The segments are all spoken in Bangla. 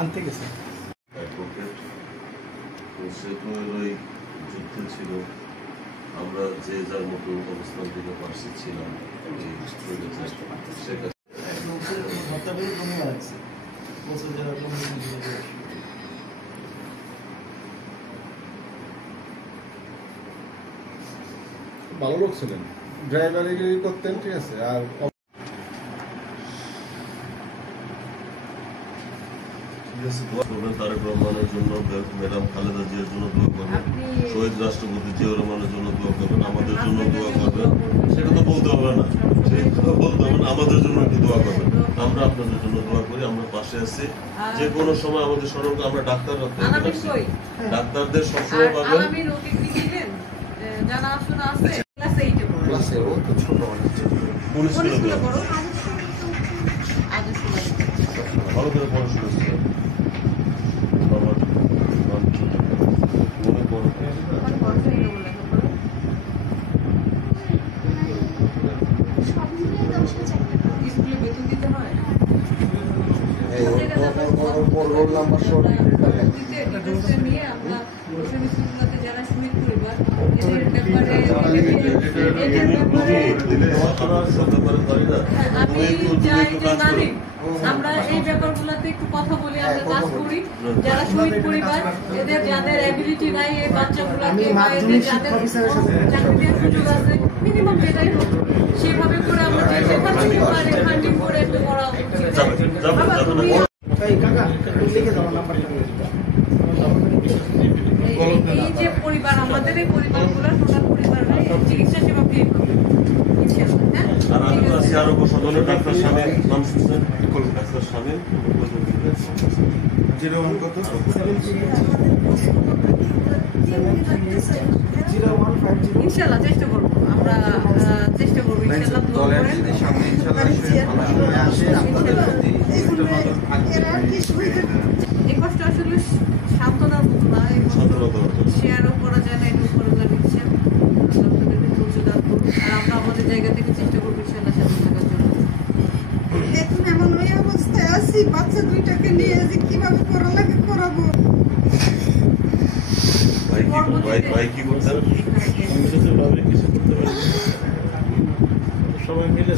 আনতে গেছে যুদ্ধ ছিল, আমরা যে যার মতো অবস্থান থেকে পাশে ছিলাম। ভালো লোক ছিলেন, ড্রাইভারি করতেন, ঠিক আছে। আর তারেক রহমানের জন্য, ম্যাডাম খালেদা জিয়ার জন্য দোয়া করবেন, শহীদ রাষ্ট্রপতি জিয়াউর রহমানের জন্য দোয়া করবেন, আমাদের জন্য দোয়া করবেন। সেটা তো বলতে হবে না, সেটা বলতে হবে না, আমাদের জন্য একটু দোয়া করবেন। আমরা আপনাদের জন্য দোয়া করি, আমরা পাশে আছি। যে কোনো সময় আমাদের সড়কে আমরা ডাক্তারদের সবসময় পাবেন। ভালো করে পড়াশোনা ছিল, মনে করো রোল নাম্বার যারা শহীদ পরিবার আমরা এই ব্যাপারগুলোতে একটু কথা বলি, আমরা কাজ করি। যারা শহীদ পরিবার, এদের যাদের অ্যাবিলিটি নাই, এই বাচ্চাগুলোকে বা এদের যাদের চাকরির সুযোগ আছে, মিনিমাম এটাই হোক, সেভাবে করে আমরা যেখান থেকে পারি ফান্ডিং করে একটু করা উচিত। এই যে পরিবার, আমাদের এই পরিবারগুলো টোটাল পরিবার চিকিৎসা সেবা পেয়ে পাবে। আরো সদনের ডাক্তার শামিল, নাম শুনছেন? ডাক্তার শামিল ইনশাআল্লাহ চেষ্টা করবো, আমরা চেষ্টা করবো ইনশাআল্লাহ। এই কষ্ট আসলে সান্ত্বনার মতো না, শেয়ারও করা যায় না, একটু করে দিচ্ছেন। আপনাদেরকে ধৈর্য দান করুন, আর আমরা আমাদের জায়গা থেকে চেষ্টা করবো ইনশাআল্লাহ সাথে থাকার জন্য। এখন এমন ওই অবস্থায় আছি, বাচ্চা দুইটাকে নিয়ে যে কিভাবে পড়ালেখা করাবো। ভাই কি করতেন? সবাই মিলে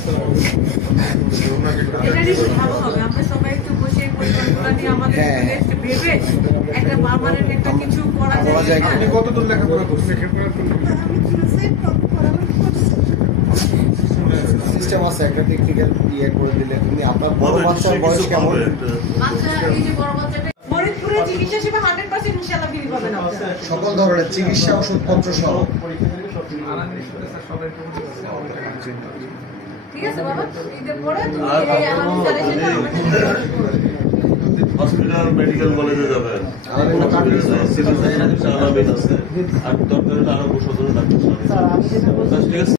ভালো হবে, আমরা সবাই একটু বসে পরিকল্পনা নিয়ে আমাদের ভেবে একটা পার্মানেন্ট একটা কিছু করা যায়। আপনি কতদূর লেখাপড়া করছেন? সিস্টেম আছে একটা টেকনিক্যাল ইয়ে করে দিলে। তুমি আপনার বড় বাচ্চার বয়স কেমন? বাচ্চা এই যে বড় বাচ্চাটা ফরিদপুরে চিকিৎসা সেবা 100% ইনশাআল্লাহ ফ্রি পাবেন আপনারা। সকল ধরনের চিকিৎসা ওষুধপত্র সহ। ঠিক আছে বাবা, ঈদের পরে তুমি এই আলামিন হসপিটাল মেডিকেল কলেজে যাবেন, আলামিন আছে, আর দরকার হলে আরো সদনের ডাক্তার। ঠিক আছে।